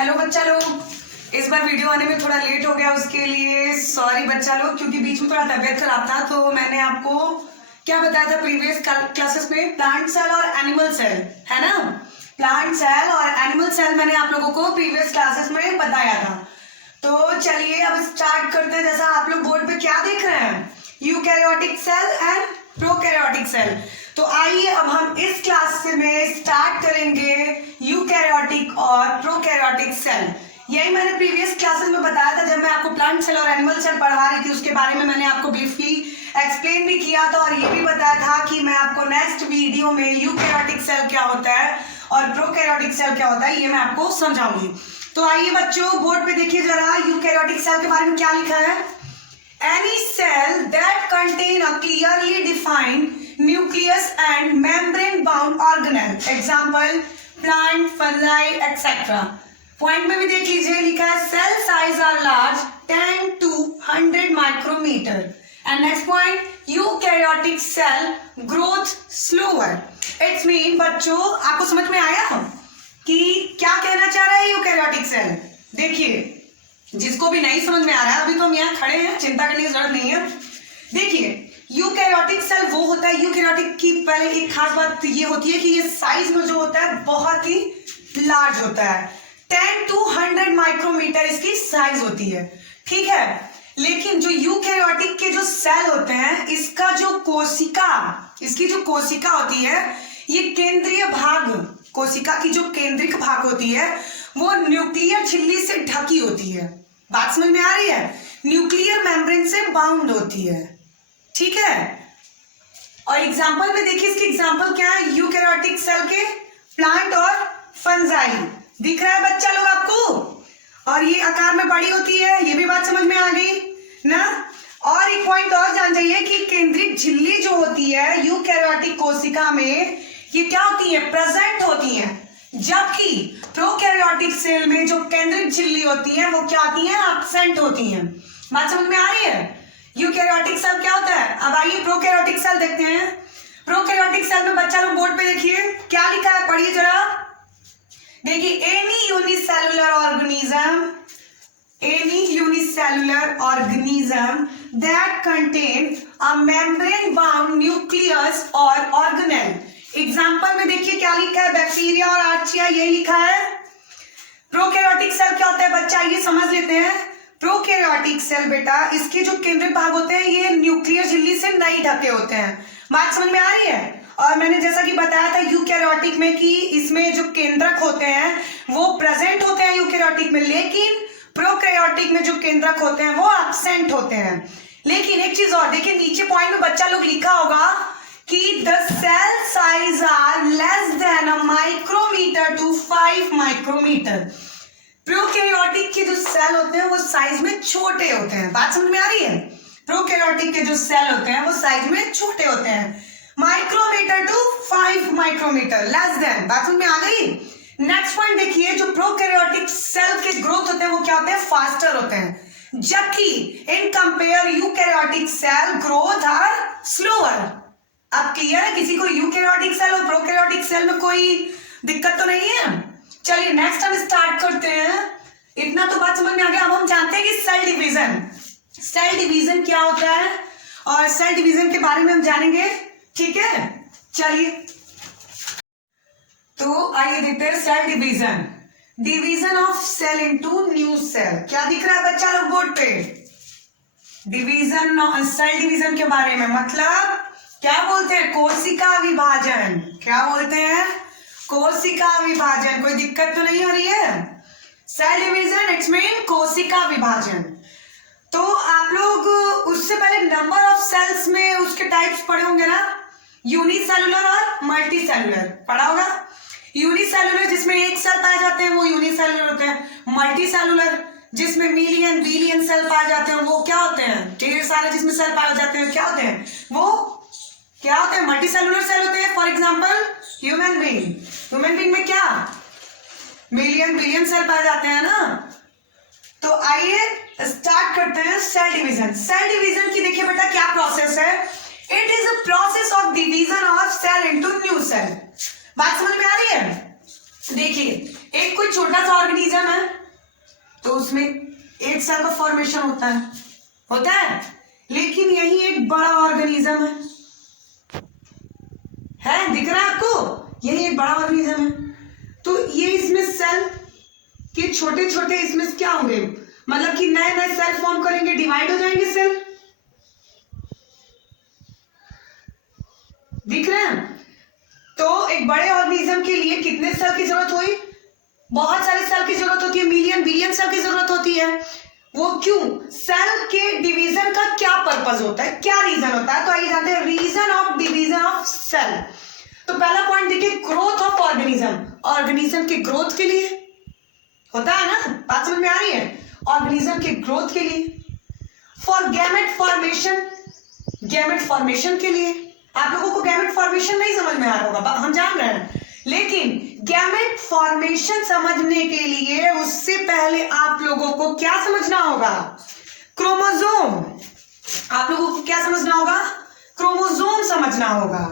Hello बच्चा लोग, इस बार वीडियो आने में थोड़ा लेट हो गया, उसके लिए सॉरी बच्चा लोग, क्योंकि बीच में थोड़ा तबियत खराब था। तो मैंने आपको क्या बताया था प्रीवियस क्लासेस में, प्लांट सेल और एनिमल सेल, है ना। प्लांट सेल और एनिमल सेल मैंने आप लोगों को प्रीवियस क्लासेस में बताया था। तो चलिए अब स्टार्ट करते हैं। जैसा आप लोग बोर्ड पे क्या देख रहे हैं, eukaryotic cell and prokaryotic cell. तो आइए अब हम इस क्लास में स्टार्ट करेंगे यूकैरियोटिक और प्रोकैरियोटिक सेल। यही मैंने प्रीवियस क्लासेस में बताया था, जब मैं आपको प्लांट सेल और एनिमल सेल पढ़ा रही थी, उसके बारे में मैंने आपको ब्रीफली एक्सप्लेन भी किया था और ये भी बताया था कि मैं आपको नेक्स्ट वीडियो में यूकैरियोटिक सेल क्या होता है और प्रोकैरियोटिक सेल क्या होता है ये मैं आपको समझाऊंगी। तो आइए बच्चों, बोर्ड पे देखिए जरा, यूकैरियोटिक सेल के बारे में क्या लिखा है। Any cell that contain a clearly defined nucleus and membrane-bound organelle. Example: plant, fungi, etc. Point में भी देख लीजिए, लिखा है cell size are large, 10 to 100 micrometer. And next point, eukaryotic cell growth slower. It's mean बच्चों, आपको समझ में आया कि क्या कहना चाह रहा है यूकैरियोटिक सेल। देखिए, जिसको भी नहीं समझ में आ रहा है, अभी तो हम यहाँ खड़े हैं, चिंता करने की जरूरत नहीं है। देखिए, यूकैरियोटिक सेल वो होता है, यूकैरियोटिक की पहले एक खास बात ये होती है कि ये साइज में जो होता है बहुत ही लार्ज होता है, 10 to 100 माइक्रोमीटर इसकी साइज होती है, ठीक है। लेकिन जो यूकैरियोटिक के जो सेल होते हैं, इसका जो कोशिका, इसकी जो कोशिका होती है, ये केंद्रीय भाग, कोशिका की जो केंद्रिक भाग होती है वो न्यूक्लियर झिल्ली से ढकी होती है। बात समझ में आ रही है, न्यूक्लियर मेम्ब्रेन से बाउंड होती है, ठीक है। और एग्जांपल में देखिए, इसकी एग्जांपल क्या है, यूकैरियोटिक सेल के प्लांट और फंजाई। दिख रहा है बच्चा लोग आपको, और ये आकार में बड़ी होती है, ये भी बात समझ में आ गई ना। और एक पॉइंट और जान जाइए कि केंद्रिक झिल्ली जो होती है यूकैरियोटिक कोशिका में, ये क्या होती है, प्रेजेंट होती है, जबकि प्रोकैरियोटिक सेल में जो केंद्रिक झिल्ली होती है वो क्या होती है, एब्सेंट होती है। बात समझ में आ रही है। यूकैरियोटिक सेल क्या होता है। अब आइए प्रोकैरियोटिक सेल देखते हैं। प्रोकैरियोटिक सेल में बच्चा लोग बोर्ड पे देखिए क्या लिखा है, पढ़िए जरा। देखिए, any unicellular organism that contain a membrane bound nucleus और ऑर्गेनेल। एग्जाम्पल में देखिए क्या लिखा है, बैक्टीरिया और आर्चिया, यही लिखा है। प्रोकैरियोटिक सेल क्या होता है बच्चा, ये समझ लेते हैं। प्रोकैरियोटिक सेल बेटा, इसके जो केंद्रीय भाग होते हैं ये न्यूक्लियर झिल्ली से नहीं ढके होते हैं। बात समझ में आ रही है। और मैंने जैसा कि बताया था यूकैरियोटिक में कि इसमें जो केंद्रक होते हैं वो प्रेजेंट होते हैं यूकैरियोटिक में, लेकिन प्रोकैरियोटिक में जो केंद्रक होते हैं वो एब्सेंट होते हैं। लेकिन एक चीज और देखिए, नीचे पॉइंट में बच्चा लोग लिखा होगा कि the cell size are less than a micrometer to 5 micrometer. Prokaryotic के जो सेल होते हैं वो साइज में छोटे होते हैं। बात समझ में आ रही है। प्रोकैरियोटिक के जो सेल होते हैं वो साइज में छोटे होते हैं, micrometre to 5 micrometre, less than. बात समझ में आ गई। नेक्स्ट पॉइंट देखिए, जो प्रोकैरियोटिक सेल के ग्रोथ होते हैं वो क्या होते हैं, फास्टर होते हैं, जबकि in compare eukaryotic cell growth are slower. अब क्लियर है, किसी को यूकैरियोटिक सेल और प्रोकैरियोटिक सेल में कोई दिक्कत तो नहीं है। चलिए नेक्स्ट हम स्टार्ट करते हैं। इतना तो बात समझ में आ गया। अब हम जानते हैं कि सेल डिवीजन क्या होता है और सेल डिवीजन के बारे में हम जानेंगे, ठीक है। चलिए तो आइए देखते हैं cell division of cell into new cell. क्या दिख रहा है बच्चा लोग बोर्ड पे, डिवीजन, सेल डिवीजन के बारे में, मतलब क्या बोलते हैं, कोशिका विभाजन। क्या बोलते हैं, कोशिका विभाजन। कोई दिक्कत तो नहीं हो रही है। सेल डिवीजन इट्स मीन कोशिका विभाजन। तो आप लोग उससे पहले नंबर ऑफ सेल्स में उसके टाइप्स पढ़े होंगे ना, यूनिसेलुलर और मल्टी सेलुलर पढ़ा होगा। यूनिसेलुलर जिसमें एक सेल पाए जाते हैं वो यूनिसेलुलर होते हैं। मल्टी सेलुलर जिसमें मिलियन बिलियन सेल पाए जाते हैं वो क्या होते हैं, ढेर सारे जिसमें सेल पाए जाते हैं क्या होते हैं, वो क्या होते हैं, मल्टी सेलुलर सेल होते हैं। फॉर एग्जाम्पल ह्यूमन बीइंग में क्या मिलियन बिलियन सेल पाए जाते हैं ना। तो आइए स्टार्ट करते हैं सेल डिवीजन। सेल डिवीजन की देखिए बेटा क्या प्रोसेस है, it is a process of division of cell into new cell. बात समझ में आ रही है। देखिए एक कोई छोटा सा ऑर्गेनिज्म है तो उसमें एक सेल का फॉर्मेशन होता है, लेकिन यही एक बड़ा ऑर्गेनिज्म है, दिख रहा है आपको, यही एक बड़ा ऑर्गेनिज्म है। तो ये इसमें सेल के छोटे छोटे इसमें क्या होंगे, मतलब कि नए नए सेल फॉर्म करेंगे, डिवाइड हो जाएंगे सेल, दिख रहे हैं। तो एक बड़े ऑर्गेनिज्म के लिए कितने सेल की जरूरत हुई, बहुत सारे सेल की जरूरत होती है, मिलियन बिलियन सेल की जरूरत होती है। वो क्यों, सेल के डिवीजन का क्या पर्पस होता है, क्या रीजन होता है, तो आइए जानते हैं reason of division of cell. तो पहला पॉइंट देखिए, ग्रोथ ऑफ ऑर्गेनिज्म, ऑर्गेनिज्म के ग्रोथ के लिए होता है ना, बात समझ में आ रही है, ऑर्गेनिज्म के ग्रोथ के लिए। For gamete formation, gamete formation के लिए। आप लोगों को गैमेट फॉर्मेशन नहीं समझ में आ रहा होगा, हम जान रहे हैं, लेकिन गैमेट फॉर्मेशन समझने के लिए उससे पहले आप लोगों को क्या समझना होगा, क्रोमोसोम। आप लोगों को क्या समझना होगा, क्रोमोसोम समझना होगा।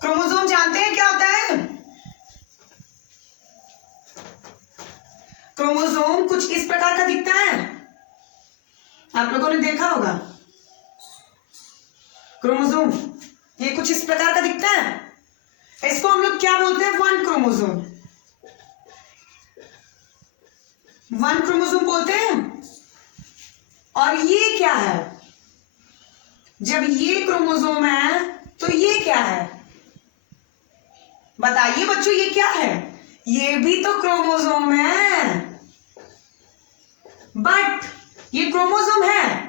क्रोमोसोम जानते हैं क्या होता है, क्रोमोसोम कुछ इस प्रकार का दिखता है, आप लोगों ने देखा होगा क्रोमोसोम, ये कुछ इस प्रकार का दिखता है, इसको हम लोग क्या बोलते हैं, वन क्रोमोसोम, वन क्रोमोसोम बोलते हैं। और ये क्या है, जब ये क्रोमोसोम है तो ये क्या है, बताइए बच्चों, ये क्या है, ये भी तो क्रोमोसोम है, बट ये क्रोमोसोम है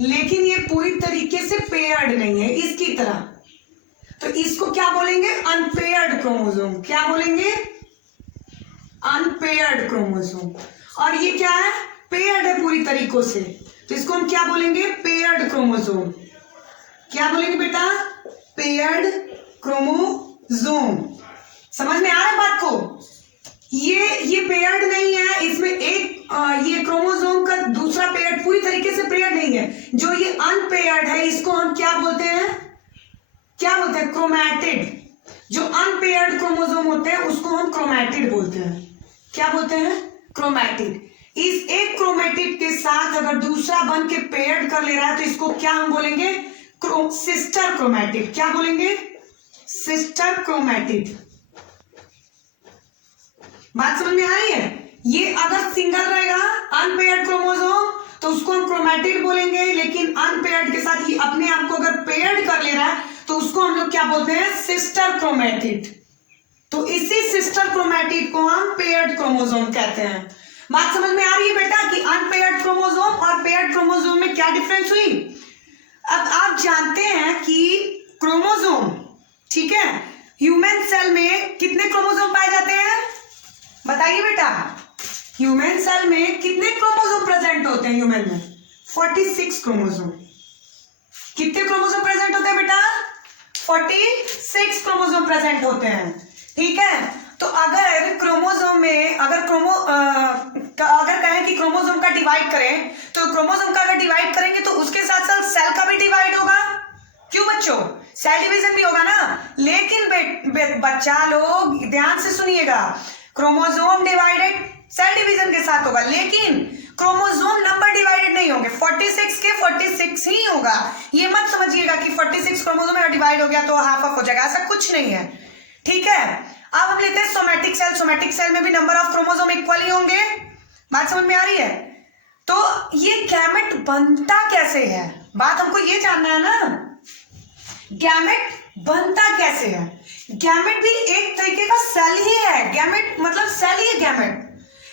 लेकिन ये पूरी तरीके से पेयर्ड नहीं है इसकी तरह, तो इसको क्या बोलेंगे, अनपेयर्ड क्रोमोसोम। क्या बोलेंगे, अनपेयर्ड क्रोमोसोम। और ये क्या है, पेयर्ड है पूरी तरीकों से, तो इसको हम क्या बोलेंगे, पेयर्ड क्रोमोसोम। क्या बोलेंगे बेटा, पेयर्ड क्रोमोसोम। समझ में आ रहा है बात को, ये पेयर्ड नहीं है, इसमें एक ये क्रोमोसोम का दूसरा पेयर्ड पूरी तरीके से पेयर्ड नहीं है, जो ये अनपेयर्ड है इसको हम क्या बोलते हैं, क्या बोलते हैं, क्रोमैटिड। जो अनपेयर्ड क्रोमोसोम होते हैं उसको हम क्रोमैटिड बोलते हैं। क्या बोलते हैं, क्रोमैटिड। इस एक क्रोमैटिड के साथ अगर दूसरा बन के पेयर्ड कर ले रहा है तो इसको क्या हम बोलेंगे, सिस्टर क्रोमैटिड। क्या बोलेंगे, सिस्टर क्रोमैटिड। बात समझ में आ रही है, ये अगर सिंगल रहेगा अनपेयर्ड क्रोमोसोम तो उसको हम क्रोमैटिड बोलेंगे, लेकिन अनपेयर्ड के साथ ये अपने आप को अगर पेयर्ड कर ले रहा है तो उसको हम लोग क्या बोलते हैं, सिस्टर क्रोमैटिड। तो इसी सिस्टर क्रोमैटिड को हम पेयर्ड क्रोमोसोम कहते हैं। बात समझ में आ रही है बेटा कि अनपेयर्ड क्रोमोसोम और पेयर्ड क्रोमोसोम में क्या डिफरेंस हुई। अब आप जानते हैं कि क्रोमोसोम, ठीक है, ह्यूमन सेल में कितने क्रोमोसोम पाए जाते हैं, बताइए बेटा, ह्यूमन सेल में कितने क्रोमोसोम प्रेजेंट होते हैं, ह्यूमन में 46 क्रोमोसोम। कितने क्रोमोसोम प्रेजेंट होते हैं बेटा, 46 क्रोमोसोम प्रेजेंट होते हैं, ठीक है। तो अगर क्रोमोसोम में अगर कहें कि क्रोमोसोम का डिवाइड करें, तो क्रोमोसोम का अगर डिवाइड करेंगे तो उसके साथ साथ सेल का भी डिवाइड होगा। क्यों बच्चों, सेल डिवीजन भी होगा ना। लेकिन बच्चा लोग ध्यान से सुनिएगा, क्रोमोसोम डिवाइडेड सेल डिवीजन के साथ होगा, लेकिन क्रोमोसोम नंबर डिवाइडेड नहीं होंगे, 46 के 46 ही होगा। ये मत समझिएगा कि 46 क्रोमोसोम में डिवाइड हो गया तो हाफ हाफ हो जाएगा, ऐसा कुछ नहीं है, ठीक है। अब हम लेते हैं सोमैटिक सेल। सोमैटिक सेल में भी नंबर ऑफ क्रोमोसोम इक्वल ही होंगे। बात समझ में आ रही है। तो ये गैमेट बनता कैसे है, बात हमको ये जानना है ना, गैमेट बनता कैसे है। गैमेट भी एक तरीके का सेल ही है, गैमेट मतलब सेल ही है गैमेट,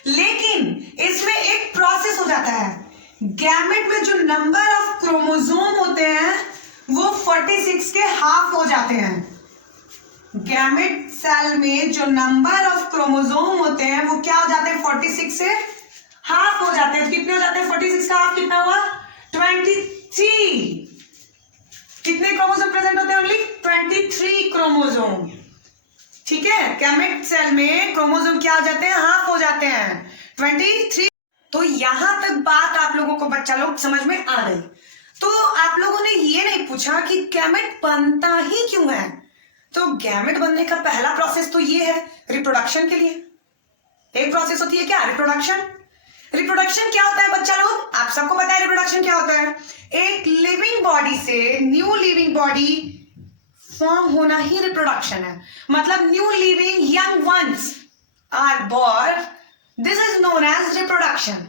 लेकिन इसमें एक प्रोसेस हो जाता है। गैमेट में जो नंबर ऑफ क्रोमोसोम होते हैं वो 46 के हाफ हो जाते हैं। गैमेट सेल में जो नंबर ऑफ क्रोमोसोम होते हैं वो क्या हो जाते हैं, 46 से हाफ हो जाते हैं। कितने हो जाते हैं, 46 का हाफ कितना हुआ, 23। कितने क्रोमोसोम प्रेजेंट होते हैं, ओनली 23 क्रोमोसोम, ठीक है। गैमेट सेल में क्रोमोसोम क्या हो जाते हैं, हाफ हो जाते हैं, 23। तो यहां तक बात आप लोगों को बच्चा लोग समझ में आ गई। तो आप लोगों ने ये नहीं पूछा कि गैमेट बनता ही क्यों है। तो गैमेट बनने का पहला प्रोसेस तो ये है रिप्रोडक्शन के लिए, प्रोसेस होती है क्या? रिप्रोडक्शन। रिप्रोडक्शन क्या होता है बच्चा लोग? आप सबको पता है रिप्रोडक्शन क्या होता है? एक लिविंग बॉडी से न्यू लिविंग बॉडी फॉर्म होना ही रिप्रोडक्शन है। मतलब new living young ones are born, this is known as reproduction.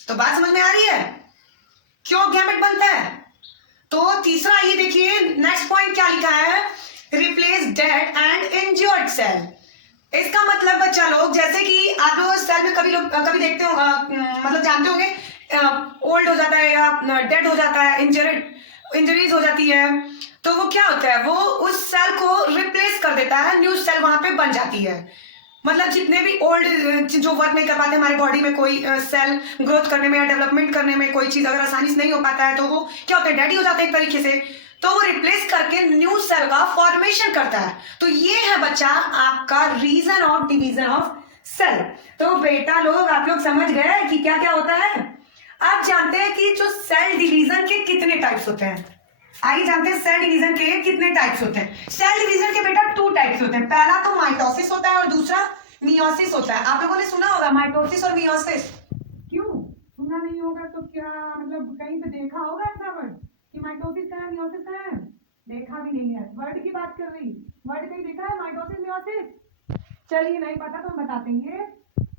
तो बात समझ में आ रही है क्यों गैमेट बनता है? तो तीसरा ये देखिए नेक्स्ट पॉइंट क्या लिखा है, replace dead and injured cell. इसका मतलब बच्चा लोग जैसे कि आप लोग सेल में कभी देखते हो, मतलब जानते होंगे ओल्ड हो जाता है या डेड हो जाता है, इंजरीज हो जाती है, तो वो क्या होता है, वो उस सेल को रिप्लेस कर देता है, न्यू सेल वहां पे बन जाती है। मतलब जितने भी ओल्ड जो वर्क नहीं कर पाते हमारे बॉडी में, कोई सेल ग्रोथ करने में या डेवलपमेंट करने में कोई चीज अगर आसानी से नहीं हो पाता है तो वो क्या होता है, डेड ही हो जाते हैं एक तरीके से, तो वो रिप्लेस करके न्यू सेल का फॉर्मेशन करता है। तो ये है बच्चा आपका reason of division of cell. तो बेटा लोग आप लोग समझ गए कि क्या क्या होता है। आप जानते हैं कि जो सेल डिवीजन के कितने टाइप्स होते हैं? आइए जानते हैं सेल डिवीजन के कितने टाइप्स होते हैं। सेल डिवीजन के बेटा 2 टाइप्स होते हैं। पहला तो माइटोसिस होता है और दूसरा मियोसिस होता है। आप लोगों ने सुना होगा माइटोसिस और मियोसिस। क्यों सुना नहीं होगा तो क्या मतलब कहीं पे देखा होगा ऐसा वर्ड कि माइटोसिस का है मियोसिस का है? देखा भी नहीं है, वर्ड की बात कर रही, वर्ड कहीं देखा है माइटोसिस मियोसिस? चलिए नहीं पता तो हम बताते हैं। ये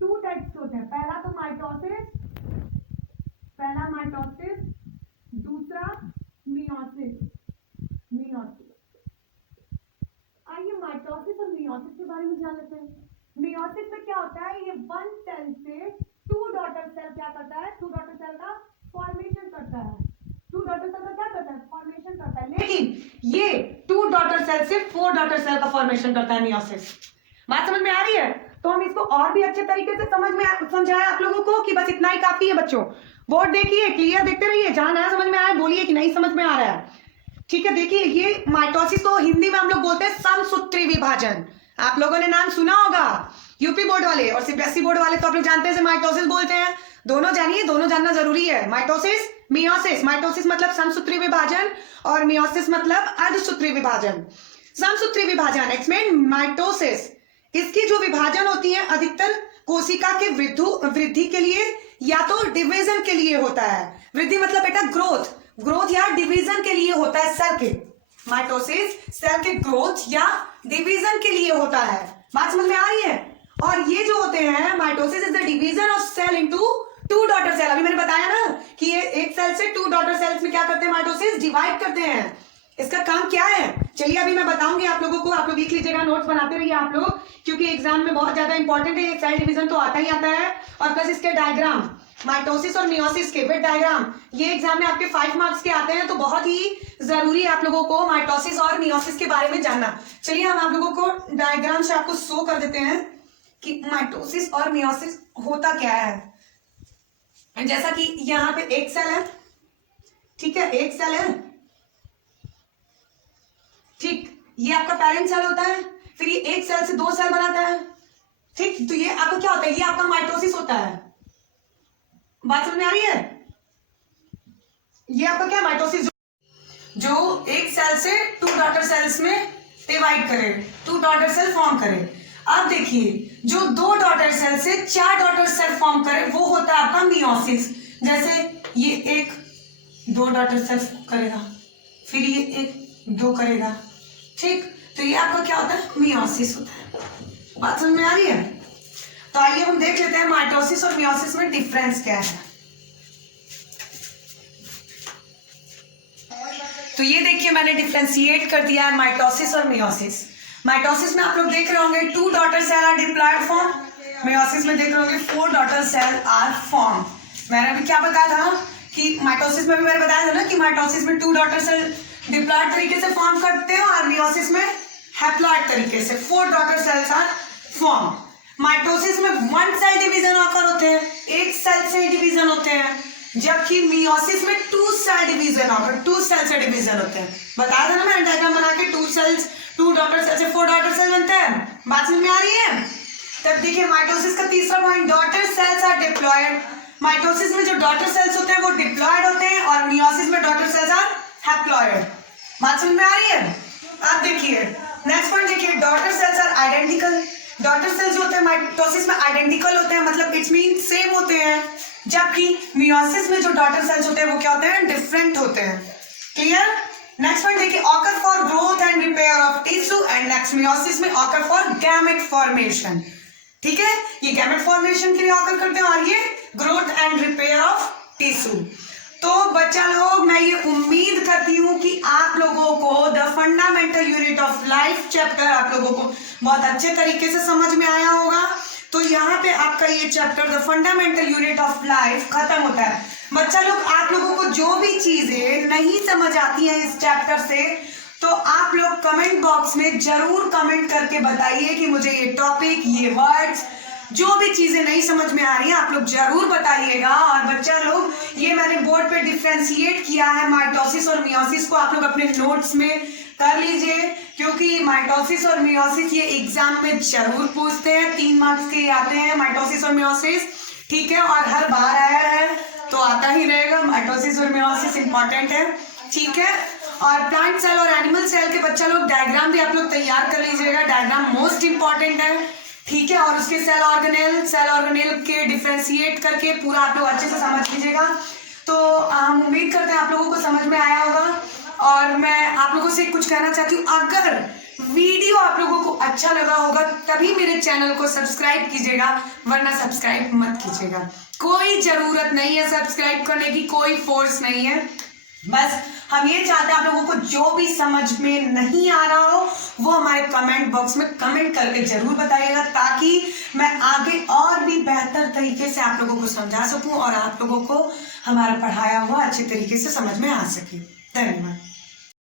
2 टाइप्स होते हैं। पहला तो माइटोसिस, पहला माइटोसिस, दूसरा मियोसिस। आइए माइटोसिस और मियोसिस के बारे में जान लेते हैं। मियोसिस में क्या होता है, ये 1 सेल से 2 डॉटर सेल क्या करता है, 2 डॉटर सेल का फॉर्मेशन करता है। 2 डॉटर सेल का क्या करता है, फॉर्मेशन करता है। लेकिन ये 2 डॉटर सेल से 4 डॉटर सेल का फॉर्मेशन करता है मियोसिस। बात समझ में आ रही है? तो हम इसको और भी अच्छे तरीके से समझाया आप लोगों को कि बस इतना ही काफी है बच्चों। बोर्ड देखिए, क्लियर देखते रहिए, जहां नया समझ में आया बोलिए कि नहीं समझ में आ रहा है। ठीक है, देखिए ये माइटोसिस को हिंदी में हम लोग बोलते हैं समसूत्री विभाजन। आप लोगों ने नाम सुना होगा, यूपी बोर्ड वाले और सीबीएसई बोर्ड वाले तो आप लोग जानते हैं माइटोसिस बोलते हैं। दोनों जानिए, दोनों जानना जरूरी है। माइटोसिस मियोसिस, माइटोसिस मतलब समसूत्री विभाजन और मियोसिस मतलब अर्धसूत्री विभाजन। समसूत्री विभाजन एक्समेन माइटोसिस, इसकी जो विभाजन होती है अधिकतर कोशिका के वृद्धि के लिए या तो डिवीजन के लिए होता है। वृद्धि मतलब बेटा ग्रोथ या डिवीजन के लिए होता है। सेल के माइटोसिस सेल के ग्रोथ या डिवीजन के लिए होता है। बात समझ में आ रही है? और ये जो होते हैं mitosis is the division of cell into 2 daughter cell. अभी मैंने बताया ना कि ये एक सेल से 2 डॉटर सेल्स में क्या करते हैं, माइटोसिस डिवाइड करते हैं। इसका काम क्या है चलिए अभी मैं बताऊंगी आप लोगों को। आप लोग लिख लीजिएगा, नोट्स बनाते रहिए आप लोग, क्योंकि एग्जाम में बहुत ज्यादा इंपॉर्टेंट है। सेल डिवीजन तो आता ही आता है और प्लस इसके डायग्राम, माइटोसिस और मियोसिस के विद डायग्राम, ये एग्जाम में आपके 5 मार्क्स के आते हैं। तो बहुत ही जरूरी है आप लोगों को माइटोसिस और मियोसिस के बारे में जानना। चलिए हम आप लोगों को डायग्राम से आपको शो कर देते हैं कि माइटोसिस और मियोसिस होता क्या है। जैसा कि यहाँ पे एक सेल है, ठीक है, एक सेल है, ठीक, ये आपका पेरेंट सेल होता है, फिर ये एक सेल से 2 सेल बनाता है, ठीक। तो ये आपका क्या होता है, ये आपका माइटोसिस होता है। बात समझ में आ रही है? ये आपका क्या माइटोसिस जो एक सेल से 2 डॉटर सेल्स में डिवाइड करे, 2 डॉटर सेल फॉर्म करे। अब देखिए जो 2 डॉटर सेल से 4 डॉटर सेल फॉर्म करे वो होता है आपका मियोसिस। जैसे ये एक 2 डॉटर सेल करेगा, फिर ये एक 2 करेगा, ठीक। तो ये आपका क्या होता है, मियोसिस होता है। बात समझ में आ रही है? तो आइए हम देख लेते हैं माइटोसिस और मियोसिस में डिफरेंस क्या है। तो ये देखिए मैंने डिफरेंशिएट कर दिया है माइटोसिस और मियोसिस। माइटोसिस में आप लोग देख रहे होंगे 2 daughter cell are diploid form, meiosis में देख रहे होंगे 4 डॉटर सेल आर फॉर्म। मैंने अभी क्या बताया था कि माइटोसिस में भी मैंने बताया था ना कि माइटोसिस में 2 डॉटर सेल डिप्लॉयड तरीके से फॉर्म करते हैं और मियोसिस में हैप्लॉयड तरीके से 4 daughter cells are form. Mitosis में 1 सेल डिवीजन ऑकर होते हैं, एक सेल से डिवीजन होते हैं, जबकि मियोसिस में 2 सेल डिवीजन ऑकर, 2 सेल से डिवीजन होते हैं। बताया था ना मैंने डायग्राम बना के, 2 डॉटर सेल से 4 डॉटर सेल बनते हैं। बात समझ में आ रही है? तब देखिए माइटोसिस का तीसरा point, daughter cells are diploid. Mitosis में जो डॉटर सेल्स होते हैं वो डिप्लॉयड होते हैं और मियोसिस में डॉटर सेल्स आर हैप्लॉयड। बात समझ में आ रही है? अब देखिए नेक्स्ट पॉइंट देखिए, daughter cells are identical. Daughter cells जो होते हैं माइटोसिस में आइडेंटिकल होते हैं, मतलब इट्स मीन सेम होते हैं, जबकि मियोसिस में जो डॉटर सेल्स होते हैं वो क्या होते हैं, डिफरेंट होते हैं। क्लियर। नेक्स्ट पॉइंट देखिए, occur for growth and repair of tissue, and next meiosis में ऑकर फॉर गैमेट फॉर्मेशन। ठीक है, ये गैमेट फॉर्मेशन के लिए ऑकर करते हैं और ये growth and repair of tissue. तो बच्चा लोग, मैं ये उम्मीद करती हूँ कि आप लोगों को the fundamental unit of life chapter आप लोगों को बहुत अच्छे तरीके से समझ में आया होगा। तो यहाँ पे आपका ये chapter the fundamental unit of life खत्म होता है। बच्चा लोग, आप लोगों को जो भी चीजें नहीं समझ आती हैं इस चैप्टर से, तो आप लोग कमेंट बॉक्स में जरूर कमेंट करके बताइए कि मुझे ये टॉपिक, ये वर्ड्स, जो भी चीजें नहीं समझ में आ रही है आप लोग जरूर बताइएगा। और बच्चा लोग, ये मैंने बोर्ड पे डिफ्रेंशिएट किया है माइटोसिस और मियोसिस को, आप लोग अपने नोट्स में कर लीजिए, क्योंकि माइटोसिस और मियोसिस ये एग्जाम में जरूर पूछते हैं, 3 मार्क्स के आते हैं माइटोसिस और मियोसिस। ठीक है, और हर बार आया है तो आता ही रहेगा, माइटोसिस और मियोसिस इंपॉर्टेंट है। ठीक है, और प्लांट सेल और एनिमल सेल के बच्चा लोग डायग्राम भी आप लोग तैयार कर लीजिएगा, डायग्राम मोस्ट इंपॉर्टेंट है। ठीक है, और उसके सेल ऑर्गेनेल के डिफ्रेंशिएट करके पूरा आप लोग अच्छे से समझ लीजिएगा। तो हम उम्मीद करते हैं आप लोगों को समझ में आया होगा। और मैं आप लोगों से कुछ कहना चाहती हूँ, अगर वीडियो आप लोगों को अच्छा लगा होगा तभी मेरे चैनल को सब्सक्राइब कीजिएगा, वरना सब्सक्राइब मत कीजिएगा। कोई जरूरत नहीं है सब्सक्राइब करने की, कोई फोर्स नहीं है, बस हम ये चाहते हैं आप लोगों को जो भी समझ में नहीं आ रहा हो वो हमारे कमेंट बॉक्स में कमेंट करके जरूर बताइएगा, ताकि मैं आगे और भी बेहतर तरीके से आप लोगों को समझा सकूं और आप लोगों को हमारा पढ़ाया हुआ अच्छे तरीके से समझ में आ सके। धन्यवाद।